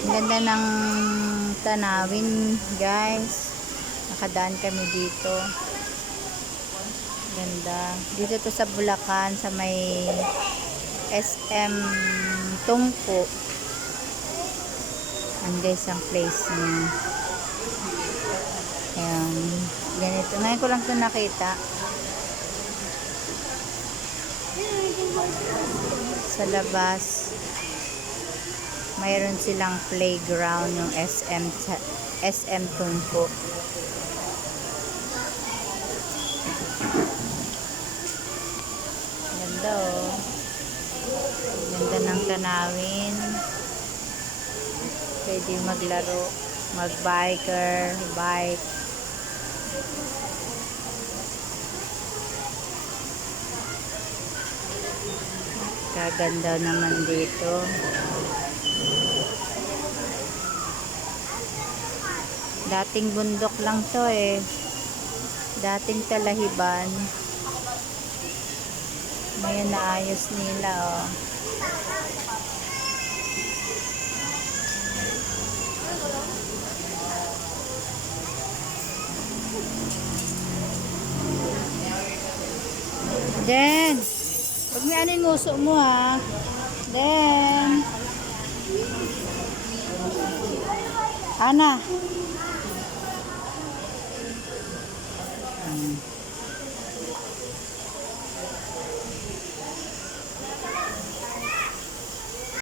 Ang ganda ng tanawin, guys. Nakadaan kami dito. Ganda. Dito to sa Bulacan, sa may SM Tungko. Ang guys, ang place niya. Ayan. Ganito. Ngayon ko lang ito nakita. Sa labas, mayroon silang playground yung SM Tungko. Ganda oh. Ganda ng tanawin. Pwede maglaro, mag-biker, bike. Kaganda naman dito. Dating bundok lang to eh. Dating talahiban. Ngayon naayos nila oh. Den, pag may ano yung nguso mo ha. Den. Ana.